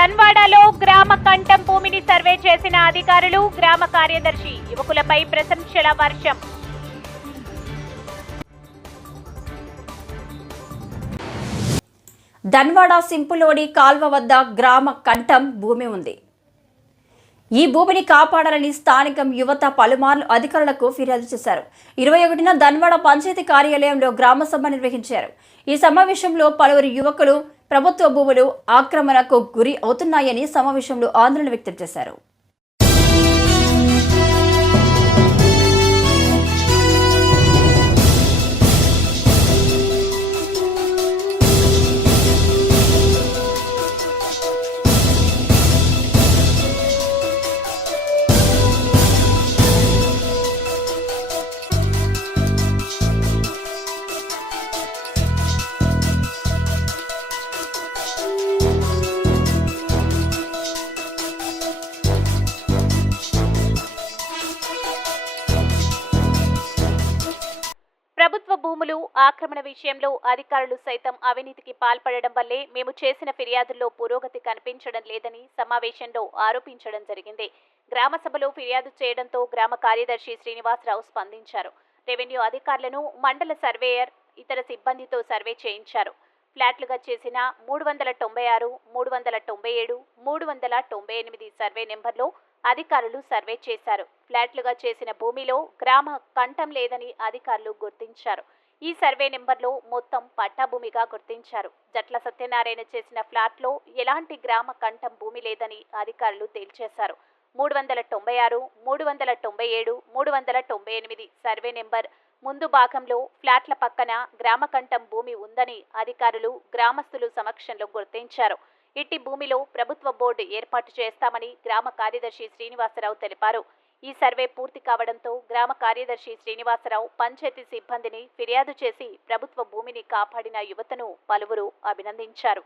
ధన్వాడలో గ్రామ కంఠం భూమిని సర్వే చేసిన అధికారులు, గ్రామ కార్యదర్శి యువకులపై ప్రశంసల వర్షం. ధన్వాడ సింపులోని కాల్వ వద్ద గ్రామ కంఠం భూమి ఉంది. ఈ భూమిని కాపాడాలని స్థానికం యువత పలుమార్లు అధికారులకు ఫిర్యాదు చేశారు. 21న ధన్వాడ పంచాయతీ కార్యాలయంలో గ్రామ సభ నిర్వహించారు. ఈ సమావేశంలో పలువురు యువకులు ప్రభుత్వ భూములు ఆక్రమణకు గురి అవుతున్నాయని సమావేశంలో ఆందోళన వ్యక్తం చేశారు. ప్రభుత్వ భూములు ఆక్రమణ విషయంలో అధికారులు సైతం అవినీతికి పాల్పడడం వల్లే మేము చేసిన ఫిర్యాదుల్లో పురోగతి కనిపించడం లేదని సమావేశంలో ఆరోపించడం జరిగింది. గ్రామ సభలో ఫిర్యాదు చేయడంతో గ్రామ కార్యదర్శి శ్రీనివాసరావు స్పందించారు. రెవెన్యూ అధికారులను, మండల సర్వేయర్, ఇతర సిబ్బందితో సర్వే చేయించారు. ఫ్లాట్లుగా చేసిన 396, 397, 398 సర్వే నెంబర్లో అధికారులు సర్వే చేశారు. ఫ్లాట్లుగా చేసిన భూమిలో గ్రామ కంఠం లేదని అధికారులు గుర్తించారు. ఈ సర్వే నెంబర్లో మొత్తం పట్టాభూమిగా గుర్తించారు. జట్ల సత్యనారాయణ చేసిన ఫ్లాట్లో ఎలాంటి గ్రామ కంఠం భూమి లేదని అధికారులు తేల్చేశారు. 396, 397, 398 సర్వే నెంబర్ ముందు భాగంలో ఫ్లాట్ల పక్కన గ్రామ కంఠం భూమి ఉందని అధికారులు గ్రామస్తులు సమక్షంలో గుర్తించారు. ఇట్టి భూమిలో ప్రభుత్వ బోర్డు ఏర్పాటు చేస్తామని గ్రామ కార్యదర్శి శ్రీనివాసరావు తెలిపారు. ఈ సర్వే పూర్తి కావడంతో గ్రామ కార్యదర్శి శ్రీనివాసరావు పంచాయతీ సిబ్బందిని ఫిర్యాదు చేసి ప్రభుత్వ భూమిని కాపాడిన యువతను పలువురు అభినందించారు.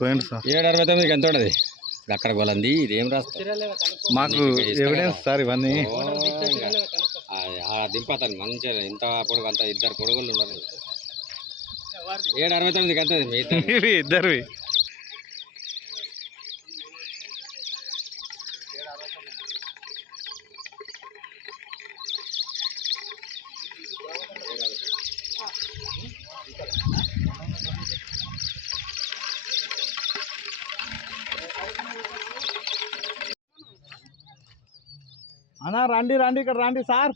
పోయింది సార్ 769 ఎంత ఉండదు. అక్కడ గొలంది ఇదేం రాస్తా మాకు ఎవిడెన్స్ సార్ ఇవన్నీ దింపతాను మంచిగా ఇంత పొడుగు అంత ఇద్దరు పొడుగులు ఉండాలి 769 అంతే మిగతా ఇద్దరివి అన్నా రండి రండి ఇక్కడ రండి సార్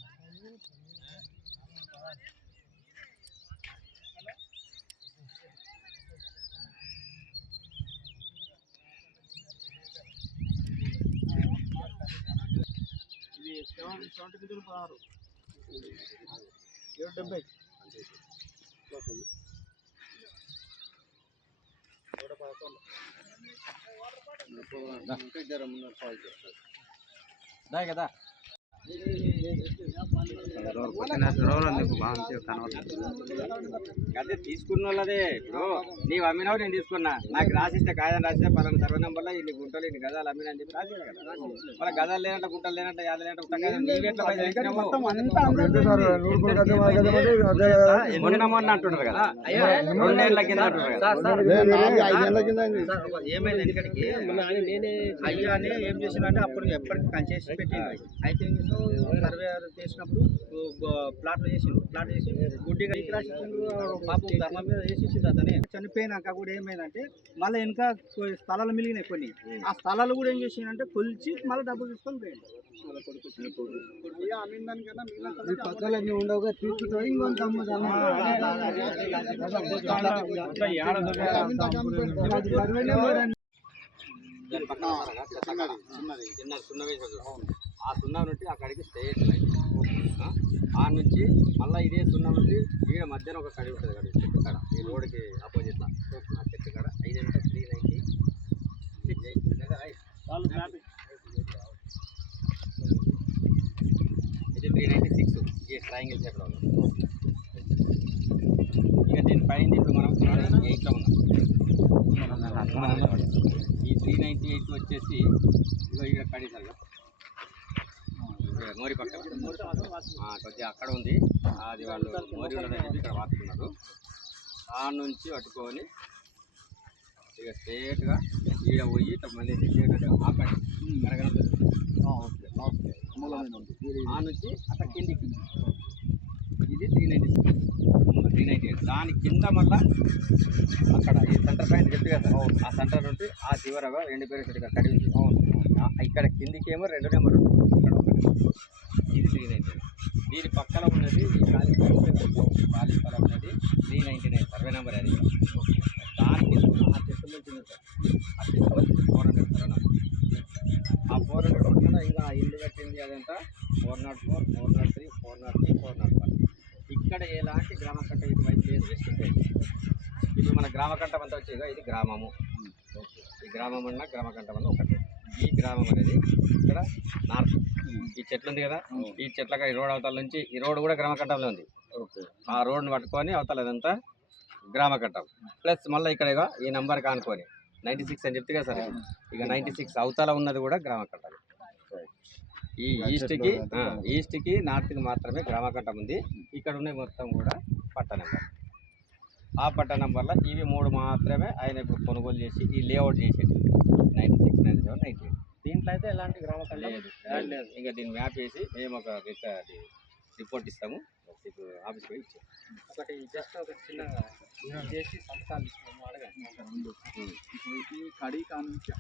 ఇది 76 770 కదా అదే తీసుకున్న వాళ్ళదే ఇప్పుడు నీవు అమ్మినావు నేను తీసుకున్నా నాకు రాసిస్తే కాదని రాసిస్తే పలానా సర్వే నెంబర్లో ఇన్ని గుంటలు ఇన్ని గదాలు అమ్మినా అని చెప్పి రాసేది కదా మన గదాలు లేనంటే గుంటలు లేనంటే యాద లేనంటే మొన్న అంటున్నారు కదా 2 ఏళ్ళ కింద అంటున్నారు కదా ఏమైంది ఎందుకంటే అయ్యా అని ఏం చేసిందంటే అప్పుడు ఎప్పటికీ కన్సేసి పెట్టింది అయితే సర్వే చేసినప్పుడు ప్లాట్లు చేసి గుడ్డిగా ఇంటికి రాసిచ్చిండ్రు పాపం ధర్మం మీద వేసేసింది అతనే చనిపోయినాక కూడా ఏమైందంటే మళ్ళీ ఇంకా స్థలాలు మిలిగినాయి కొన్ని ఆ స్థలాలు కూడా ఏం చేసిందంటే కొలిచి మళ్ళీ డబ్బులు తీసుకొని పోయింది పత్రాలన్నీ ఉండవుగా తీసుకుంటావు ఇంకొంత చిన్న సున్న వేసి ఆ సున్నా నుండి అక్కడికి స్ట్రైట్ లైన్ ఆ నుంచి మళ్ళీ ఇదే సున్నా నుండి వీడ మధ్యన ఒక కడి ఉంటుంది కదా చెట్టు కాడ ఈ రోడ్కి ఆపోజిట్లో ఆ చెట్టు కాడ 390 ఇది 396 ఈ ట్రయాంగిల్ షేప్లో ఉంది ఇక దీని పైన ఇప్పుడు మనం 8లో ఉన్నాం ఈ 398 వచ్చేసి ఇగో ఇక్కడ కడిసారు కదా మోరి పక్క కొద్దిగా అక్కడ ఉంది అది వాళ్ళు మోరి ఉండదని చెప్పి ఇక్కడ వాడుతున్నారు ఆ నుంచి పట్టుకొని ఇక స్ట్రేట్గా ఈడ పోయి మళ్ళీ స్ట్రేట్ ఆపండి ఆ నుంచి అక్కడ కిందికి ఇది 398 దాని కింద మళ్ళా అక్కడ ఈ సెంటర్ పాయింట్ చెప్పి కదా ఆ సెంటర్ నుండి ఆ చివరగా 2 పేరు కడి ఉంది ఇక్కడ కిందికేమో 2 నెంబర్ ఉంది ఇది 398 దీని పక్కన ఉన్నది ఈ ఖాళీ స్థలం ఉన్నది 399 సర్వే నెంబర్ అది దానికి ఆ చెట్టు నుంచి ఉంది సార్ ఆ చెట్టు వచ్చి 400 సర్వే నెంబర్ ఆ 400 పక్కన ఇంకా ఇల్లు కట్టింది అదంతా 404 403 403 404 ఇక్కడ ఎలాంటి గ్రామకంట ఇటువైపు లేదు వెస్ట్ సైడ్ ఇప్పుడు మన గ్రామకంఠం అంతా వచ్చేగా ఇది గ్రామము ఈ గ్రామం అన్న గ్రామకంఠం అన్న ఒకటే ఈ గ్రామం అనేది ఇక్కడ నార్త్ ఈ చెట్లు ఉంది కదా ఈ చెట్లకి ఈ రోడ్ అవతల నుంచి ఈ రోడ్ కూడా గ్రామకంఠంలో ఉంది ఆ రోడ్ని పట్టుకొని అవతల అదంతా గ్రామకంఠం ప్లస్ మళ్ళీ ఇక్కడ ఈ నెంబర్ కానుకొని 96 అని చెప్తే కదా సార్ ఇక 96 అవతల ఉన్నది కూడా గ్రామకంఠం ఈ ఈస్ట్కి నార్త్కి మాత్రమే గ్రామకంఠం ఉంది ఇక్కడ ఉన్న మొత్తం కూడా పట్ట నెంబర్ ఆ పట్ట నెంబర్లో ఇవి 3 మాత్రమే ఆయన ఇప్పుడు కొనుగోలు చేసి ఈ లేఅవుట్ చేసేది 96 97 98 దీంట్లో అయితే ఎలాంటి గ్రామకంఠం లేదు ఇంకా దీన్ని మ్యాప్ వేసి మేము ఒక రిపోర్ట్ ఇస్తాము ఇప్పుడు ఆఫీస్కి పోయి ఇచ్చాము ఒకటి జస్ట్ ఒక చిన్న చేసి సంతకాలు ఇస్తున్నాము అడగండి ఈ కడి కానుంచి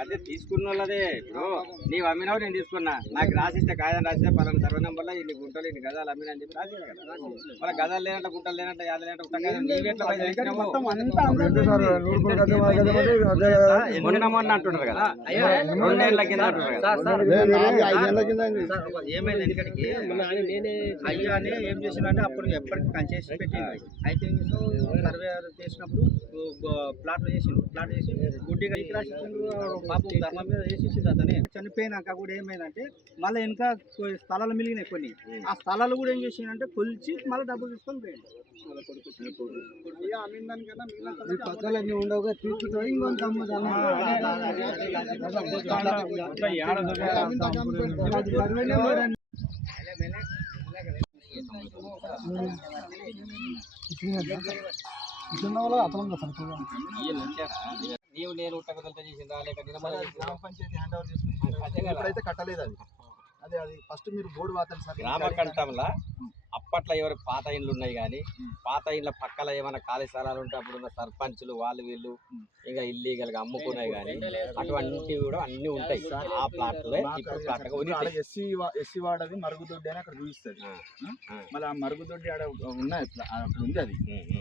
అదే తీసుకున్న వాళ్ళదే ఇప్పుడు నీవు అమ్మినావు నేను తీసుకున్నా నాకు రాసిస్తే కాదని రాసిస్తే పలానా సర్వే నెంబర్లో ఇన్ని గుంటలు ఇన్ని గదాలు అమ్మినా అని చెప్పి రాసేది కదా మన గదాలు లేనంటే గుంటలు లేనంటే యాద లేనంటే మొన్న అంటున్నారు కదా 2 ఏళ్ళ కింద అంటున్నారు కదా ఏమైంది ఎందుకంటే అయ్యా అని ఏం చేసిందంటే అప్పుడు ఎప్పటికీ కన్సేసి పెట్టింది అయితే సర్వే చేసినప్పుడు ప్లాట్లు చేసిండు. ప్లాట్ చేసి గుడ్డిగా ఇక్కడ రాసిచ్చిండు. పాపం ధర్మం మీద వేసేసిండు అతనే. చనిపోయినాక కూడా ఏమైందంటే మళ్ళీ వెనక స్థలాలు మిలిగినాయి కొన్ని. ఆ స్థలాలు కూడా ఏం చేసిండంటే కొలిచి మళ్ళీ డబ్బులు తీసుకొని పోయిండు. పక్కలన్నీ ఉండవుగా తీసుకుంటా ఇంకొంత నీవు నేను ఉట్టకదలతో చేసిందా లేక నిలబడి గ్రామ పంచాయతీ హ్యాండ్ ఓవర్ చేసుకుంటే ఇప్పుడైతే కట్టలేదు అది ఫస్ట్ మీరు బోర్డు వాతండి సార్. గ్రామ కంఠంలో అప్పట్లో ఎవరు పాత ఇండ్లు ఉన్నాయి కానీ పాత ఇండ్ల పక్కల ఏమైనా ఖాళీ స్థలాలు ఉంటే అప్పుడున్న సర్పంచులు వాళ్ళు వీళ్ళు ఇంకా ఇల్లీగల్ గా అమ్ముకున్నాయి కానీ అటువంటివి కూడా అన్ని ఉంటాయి ఆ ప్లాట్లే ఇప్పుడు ప్లాట్ ఎస్సీ వాడది మరుగుదొడ్డి అని అక్కడ చూపిస్తుంది. మళ్ళీ ఆ మరుగుదొడ్డి ఆడ ఉన్నాయి అక్కడ ఉంది అది.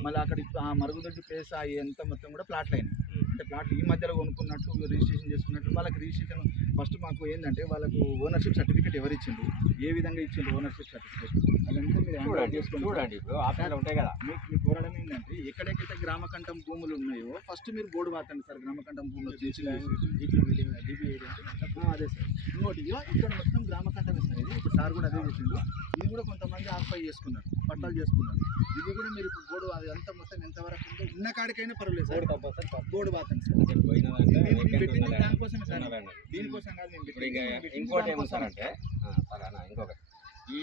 మళ్ళీ అక్కడ ఆ మరుగుదొడ్డి ప్లేస్ ఎంత మొత్తం కూడా ప్లాట్లు అయినాయి. అంటే ప్లాట్ ఈ మధ్యలో కొనుక్కున్నట్టు రిజిస్ట్రేషన్ చేసుకున్నట్టు వాళ్ళకి రిజిస్ట్రేషన్ ఫస్ట్ మాకు ఏంటంటే వాళ్ళకు ఓనర్షిప్ సర్టిఫికేట్ ఎవరు ఇచ్చిండ్రు, ఏ విధంగా ఇచ్చిండ్రు ఓనర్షిప్ సర్టిఫికేట్ అదంతా మీరు చూడండి ఇప్పుడు ఆఫీసులో ఉంటాయి కదా. మీకు కోరడం ఏంటంటే ఎక్కడెక్కడైతే గ్రామకంఠం భూములు ఉన్నాయో ఫస్ట్ మీరు బోర్డు వాతండి సార్. గ్రామకంఠం భూములు అదే సార్. ఇంకోటి ఇక్కడ మొత్తం గ్రామకంఠం సార్. ఇది ఇప్పుడు సార్ కూడా అదే చెప్పిండు. ఇది కూడా కొంతమంది ఆక్యుపై చేసుకున్నారు, పట్టాలు చేసుకున్నారు. ఇది కూడా మీరు ఇప్పుడు బోర్డు అది అంతా మొత్తం ఎంతవరకు ఉందో ఉన్న కాడికైనా పర్వాలేదు సార్. Board వాతండి sir. పెట్టింది దానికోసమే సార్, దీనికోసం కాదు. మేము ఇప్పుడు ఇంకోటి ఏమవుతారంటే ఇంకొకటి ఈ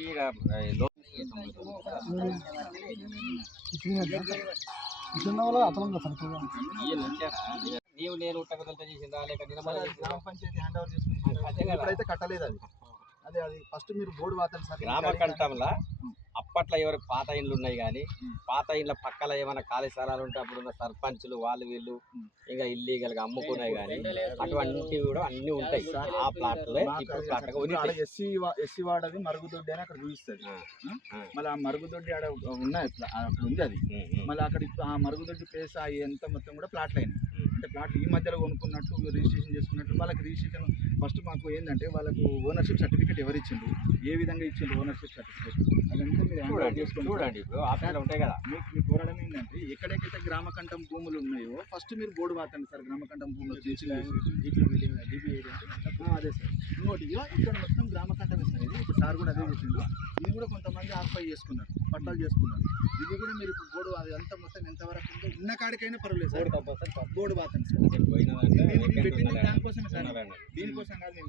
నీవు నేను ఉట్టకదలతో చేసిందా లేక నిలబడి గ్రామ పంచాయతీ హ్యాండ్ ఓవర్ చేసుకుంటే ఇప్పుడైతే కట్టలేదు అది ఫస్ట్ మీరు బోర్డు వాతండి సార్. గ్రామ కంఠంలో అప్పట్లో ఎవరు పాత ఇండ్లు ఉన్నాయి కానీ పాత ఇండ్ల పక్కల ఏమైనా ఖాళీ స్థలాలు ఉంటే అప్పుడున్న సర్పంచులు వాళ్ళు వీళ్ళు ఇంకా ఇల్లీగల్ గా అమ్ముకున్నాయి కానీ అటువంటివి కూడా అన్ని ఉంటాయి ఆ ప్లాట్లే ఇప్పుడు ప్లాట్ ఎస్సీ వాడది మరుగుదొడ్డి అని అక్కడ చూపిస్తుంది. మళ్ళీ ఆ మరుగుదొడ్డి ఆడ ఉన్నాయి అక్కడ ఉంది అది. మళ్ళీ అక్కడ ఆ మరుగుదొడ్డి ప్లేస్ ఎంత మొత్తం కూడా ప్లాట్లు అయినాయి. అంటే ప్లాట్ ఈ మధ్యలో కొనుక్కున్నట్టు రిజిస్ట్రేషన్ చేసుకున్నట్టు వాళ్ళకి రిజిస్ట్రేషన్ ఫస్ట్ మాకు ఏంటంటే వాళ్ళకు ఓనర్షిప్ సర్టిఫికేట్ ఎవరు ఇచ్చిండ్రు, ఏ విధంగా ఇచ్చిండ్రు ఓనర్షిప్ సర్టిఫికేట్ అదంతా మీరు చూడండి ఇప్పుడు ఆఫీసులో ఉంటాయి కదా. మీకు కోరడం ఏంటంటే ఎక్కడెక్కడైతే గ్రామకంఠం భూములు ఉన్నాయో ఫస్ట్ మీరు బోర్డు వాతండి సార్. గ్రామకంఠం భూములు అదే సార్. ఇంకోటి ఇక్కడ మొత్తం గ్రామకంఠమే సార్. ఇది ఇప్పుడు సార్ కూడా అదే చెప్పిండు. ఇది కూడా కొంతమంది ఆక్యుపై చేసుకున్నారు, పట్టాలు చేసుకున్నారు. ఇది కూడా మీరు ఇప్పుడు బోర్డు అది అంతా మొత్తం ఎంతవరకు ఉందో ఉన్న కాడికైనా పర్వాలేదు సార్. Board వాతండి sir. పెట్టింది దానికోసమే సార్, దీనికోసం కాదు. మేము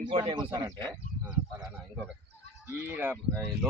ఇంకోటి ఏమవుతారంటే ఇంకొకటి ఈ